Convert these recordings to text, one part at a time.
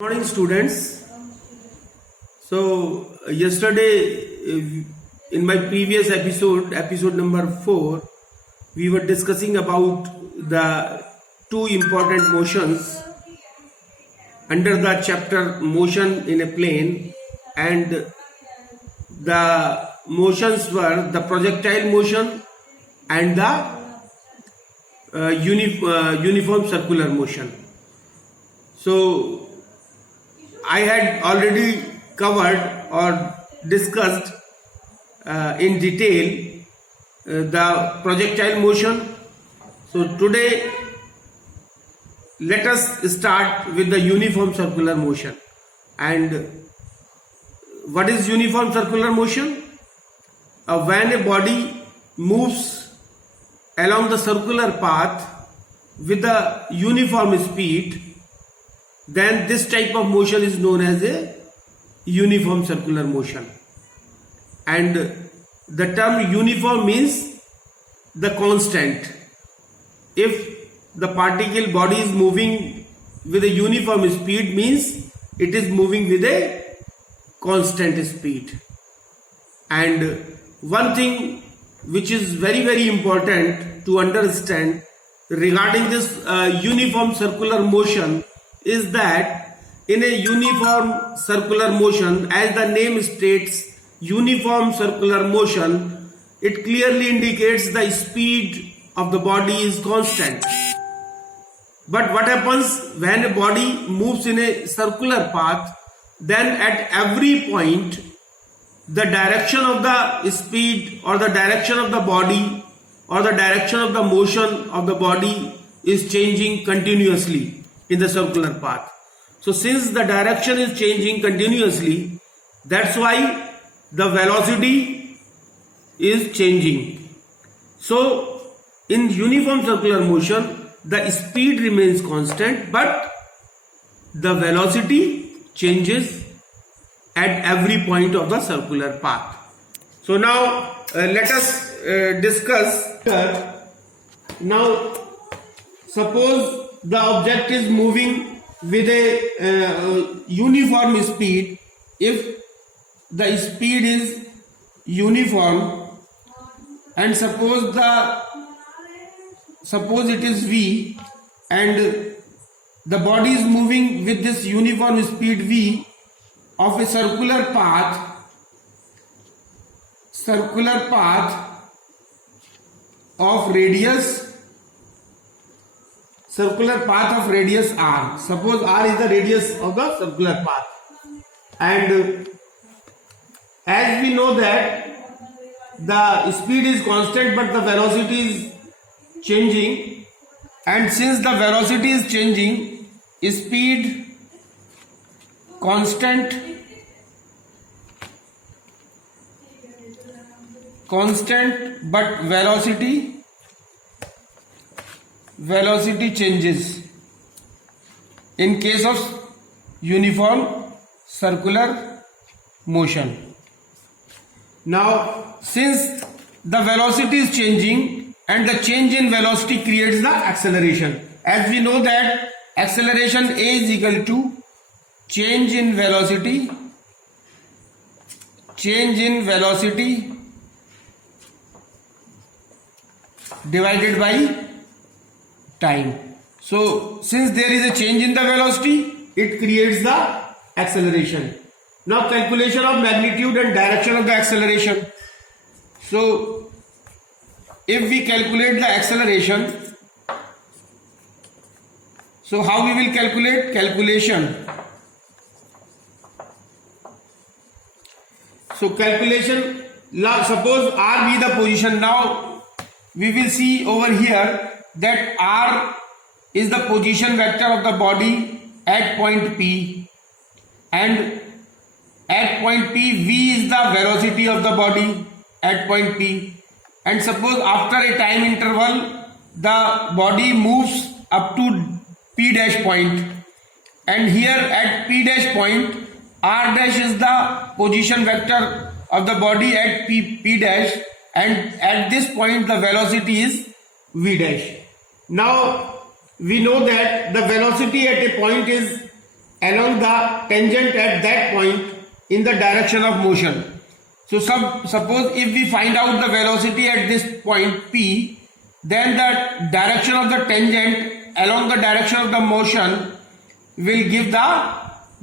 Morning students. Yesterday in my previous episode number 4, we were discussing about the two important motions under the chapter motion in a plane, and the motions were the projectile motion and the uniform circular motion. So I had already covered or discussed in detail the projectile motion. So today let us start with the uniform circular motion. And what is uniform circular motion? When a body moves along the circular path with a uniform speed, then this type of motion is known as a uniform circular motion. And the term uniform means the constant. If the particle body is moving with a uniform speed, means it is moving with a constant speed. And one thing which is very important to understand regarding this uniform circular motion is that in a uniform circular motion, as the name states, uniform circular motion, it clearly indicates the speed of the body is constant. But what happens when a body moves in a circular path? Then at every point, the direction of the speed or the direction of the body or the direction of the motion of the body is changing continuously in the circular path. So since the direction is changing continuously, that's why the velocity is changing. So in uniform circular motion, the speed remains constant, but the velocity changes at every point of the circular path. So now let us discuss. Now suppose the object is moving with a uniform speed. If the speed is uniform and suppose it is v, and the body is moving with this uniform speed v of a circular path of radius r. Suppose r is the radius of the circular path, and as we know that the speed is constant but the velocity is changing, and since the velocity is changing, speed constant but velocity changes in case of uniform circular motion. Now since the velocity is changing and the change in velocity creates the acceleration, as we know that acceleration A is equal to change in velocity divided by time. So since there is a change in the velocity, it creates the acceleration. Now calculation of magnitude and direction of the acceleration. So if we calculate the acceleration, so how we will calculate? So calculation, suppose r be the position. Now we will see over here that r is the position vector of the body at point P, and at point P v is the velocity of the body at point P, and suppose after a time interval the body moves up to P dash point, and here at P dash point r dash is the position vector of the body at P dash, and at this point the velocity is v dash. Now we know that the velocity at a point is along the tangent at that point in the direction of motion. So suppose if we find out the velocity at this point P, then the direction of the tangent along the direction of the motion will give the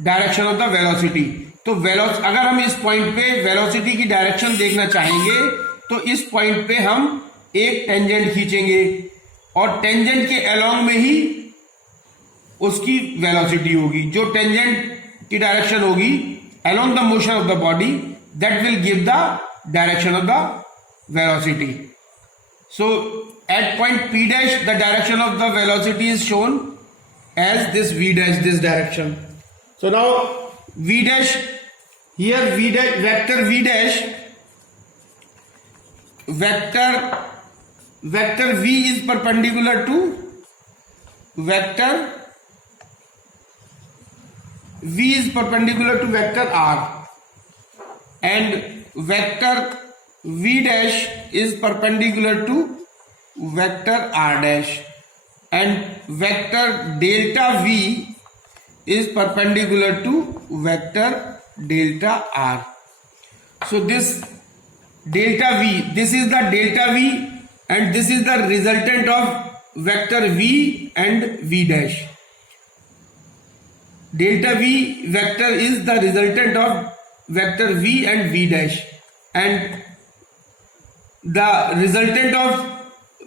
direction of the velocity. तो अगर हम इस point पे velocity की direction देखना चाहेंगे तो इस पॉइंट पे हम एक टेंजेंट खींचेंगे और टेंजेंट के अलोंग में ही उसकी वेलोसिटी होगी. जो टेंजेंट की डायरेक्शन होगी along the motion of the body, that will give the direction of the velocity. So at point P dash, the direction of the velocity is shown as this V dash, this direction. So now V dash, here V dash, vector V dash, vector V is perpendicular to vector R, and vector V dash is perpendicular to vector R dash, and vector delta V is perpendicular to vector delta R. So this delta V, this is the delta V, and this is the resultant of vector V and V dash. Delta V vector is the resultant of vector V and V dash, and the resultant of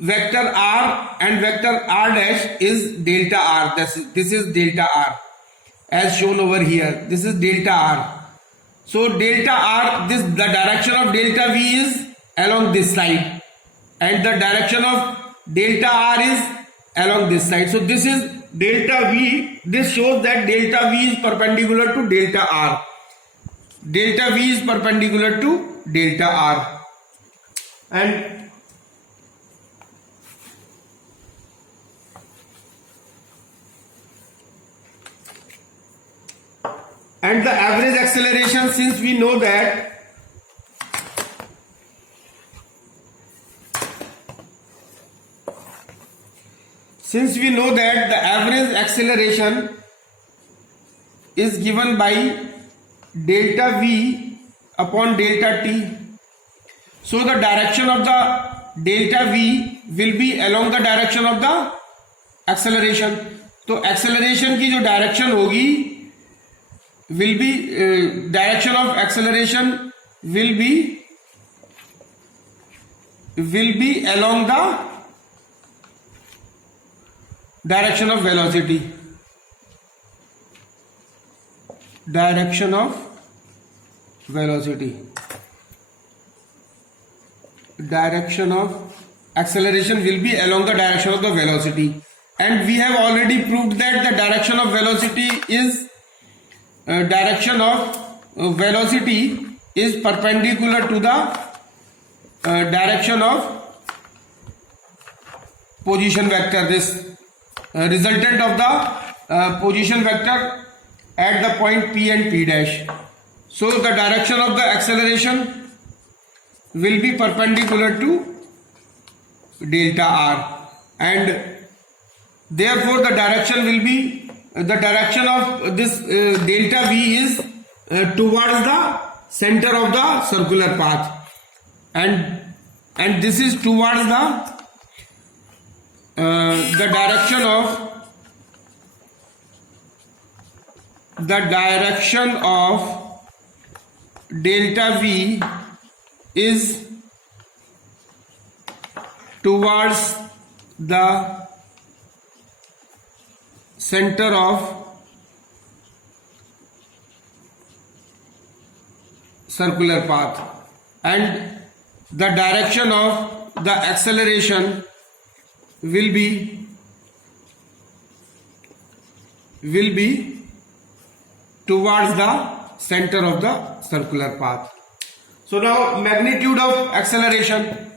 vector R and vector R dash is delta R. This is delta R as shown over here. This is delta R. So delta R, the direction of delta V is along this side, and the direction of delta R is along this side. So this is delta V. This shows that delta V is perpendicular to delta R. Delta V is perpendicular to delta R, and the average acceleration, since we know that the average acceleration is given by delta V upon delta t, so the direction of the delta V will be along the direction of the acceleration. तो acceleration की जो direction होगी will be direction of acceleration will be along the direction of velocity. Direction of velocity. Direction of acceleration will be along the direction of the velocity, and we have already proved that the direction of velocity is perpendicular to the direction of position vector, this resultant of the position vector at the point P and P dash. So the direction of the acceleration will be perpendicular to delta R, and therefore the direction will be the direction of this delta V is towards the center of the circular path, and this is towards the direction of delta V is towards the center of circular path, and the direction of the acceleration will be towards the center of the circular path. So now magnitude of acceleration.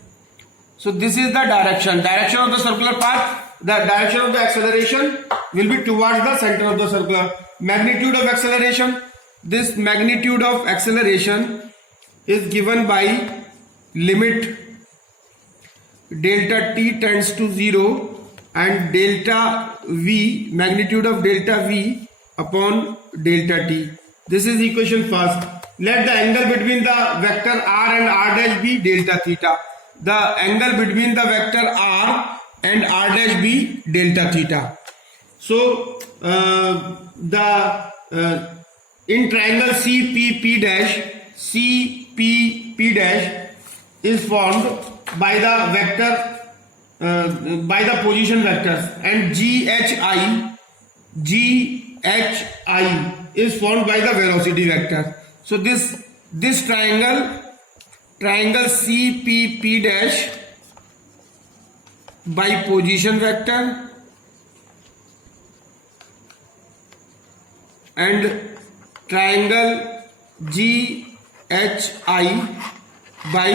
So this is the direction of the circular path. The direction of the acceleration will be towards the center of the circular. Magnitude of acceleration. This magnitude of acceleration is given by limit delta t tends to 0 and delta v, magnitude of delta v upon delta t. This is equation first. Let the angle between the vector r and r dash be delta theta. The angle between the vector r and r dash be delta theta. So in triangle CPP dash, CPP dash is formed by the vector by the position vectors, and GHI is formed by the velocity vector. So this triangle CPP dash by position vector and triangle GHI by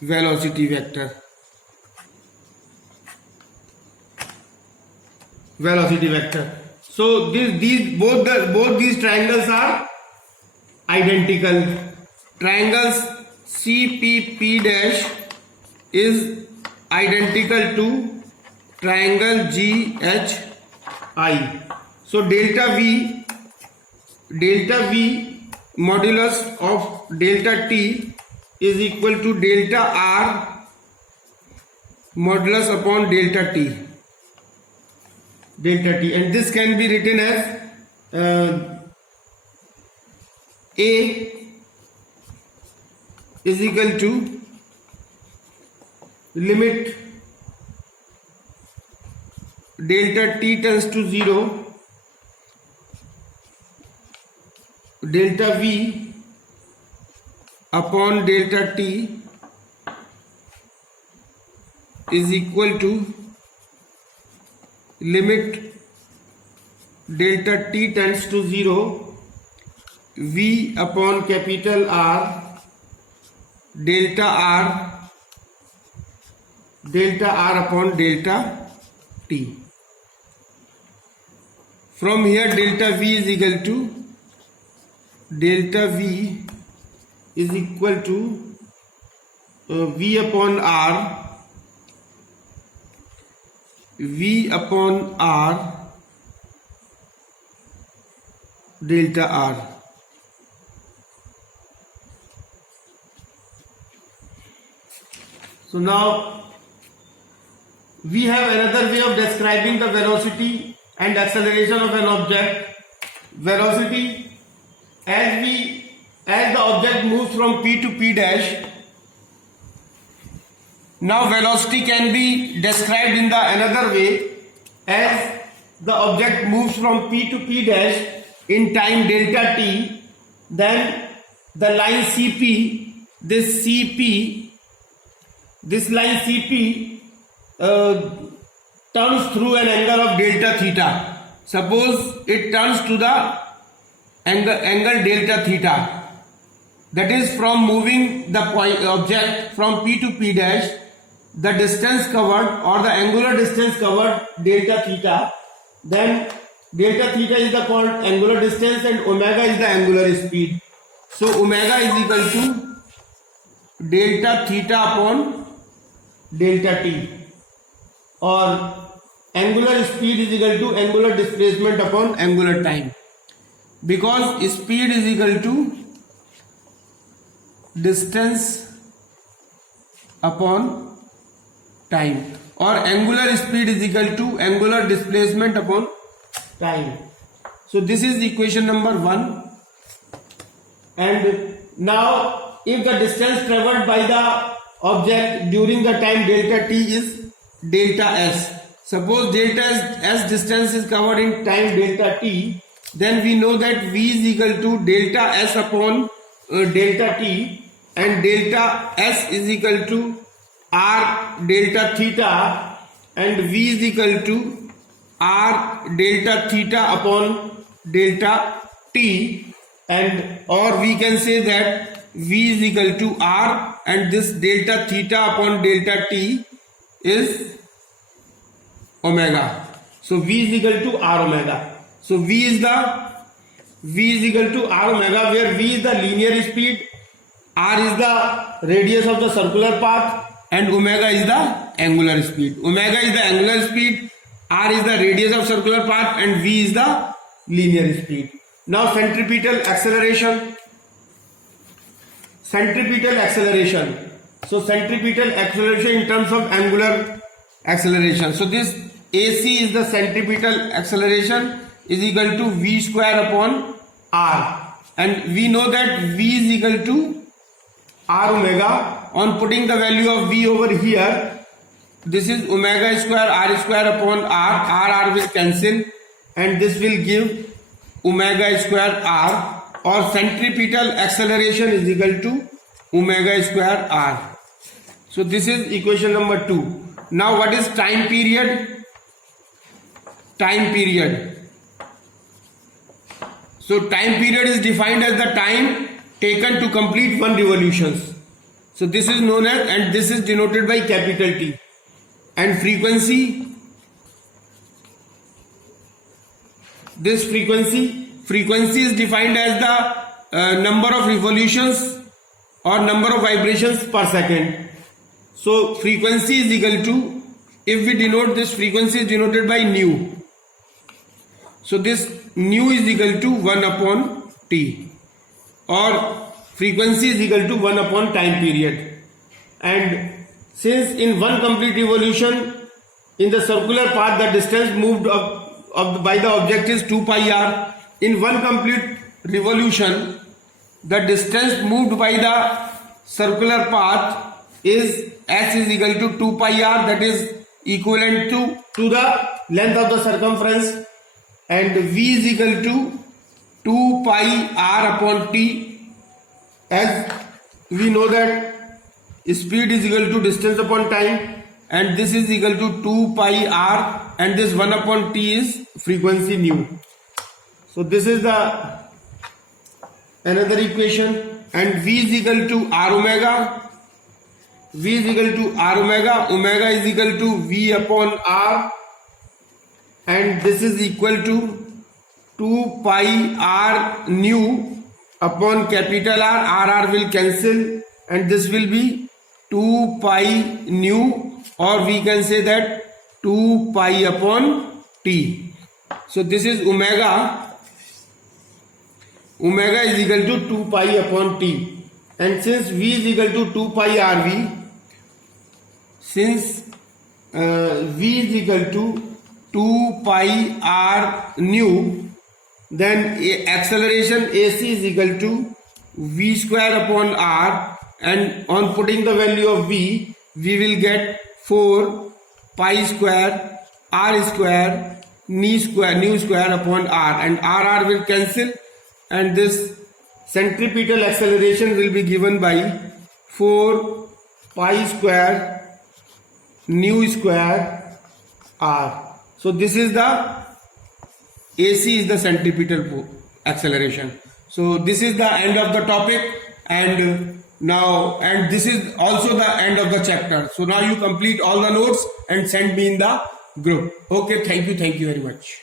velocity vector. So both these triangles are identical. Triangles CPP dash is identical to triangle GHI. So delta V modulus of delta T is equal to delta R modulus upon delta T, and this can be written as A is equal to limit delta T tends to 0, delta V upon delta T is equal to limit delta T tends to 0, V upon capital R, delta R upon delta T. From here delta V is equal to V upon R delta R. So now we have another way of describing the velocity and acceleration of an object. Velocity, as the object moves from P to P dash. Now velocity can be described in the another way, as the object moves from P to P dash in time delta t, then the line CP, this line CP turns through an angle of delta theta. Suppose it turns to the angle delta theta, that is from moving the object from P to P dash, the distance covered or the angular distance covered delta theta, then delta theta is the called angular distance and omega is the angular speed. So omega is equal to delta theta upon delta t, or angular speed is equal to angular displacement upon angular time, because speed is equal to distance upon time, or angular speed is equal to angular displacement upon time. So this is equation number 1. And now if the distance traveled by the object during the time delta t is delta s, suppose delta s distance is covered in time delta t, then we know that v is equal to delta s upon delta t, and delta s is equal to r delta theta, and v is equal to r delta theta upon delta t, and or we can say that v is equal to r, and this delta theta upon delta t is omega. So v is equal to r omega. So v is equal to r omega, where v is the linear speed, r is the radius of the circular path, and omega is the angular speed. Omega is the angular speed, r is the radius of circular path, and v is the linear speed. Now centripetal acceleration. Centripetal acceleration. So centripetal acceleration in terms of angular acceleration. So this AC is the centripetal acceleration is equal to V square upon R. And we know that V is equal to R omega. On putting the value of V over here, this is omega square R square upon R will cancel, and this will give omega square R, or centripetal acceleration is equal to omega square R. So this is equation number 2. Now what is time period? Time period. So time period is defined as the time taken to complete one revolution. So this is known as, and this is denoted by capital T. And frequency, this frequency is defined as the number of revolutions or number of vibrations per second. So frequency is equal to, if we denote this frequency is denoted by nu. So this nu is equal to 1 upon T, or frequency is equal to 1 upon time period. And since in one complete revolution in the circular path the distance moved by the object is 2 pi r, in one complete revolution the distance moved by the circular path is s is equal to 2 pi r, that is equivalent to the length of the circumference, and v is equal to 2 pi r upon t. As we know that speed is equal to distance upon time, and this is equal to 2 pi r, and this 1 upon t is frequency nu. So this is the another equation, and v is equal to r omega. V is equal to r omega. Omega is equal to v upon r, and this is equal to 2 pi r nu upon capital R. R will cancel, and this will be 2 pi nu, or we can say that 2 pi upon t. So this is omega. Omega is equal to 2 pi upon t, and since v is equal to 2 pi rv, since v is equal to 2 pi r nu, then acceleration AC is equal to v square upon r, and on putting the value of v, we will get 4 pi square r square nu square upon r, and r will cancel, and this centripetal acceleration will be given by 4 pi square nu square r. So this is the AC is the centripetal acceleration. So this is the end of the topic, and this is also the end of the chapter. So now you complete all the notes and send me in the group. Okay, thank you very much.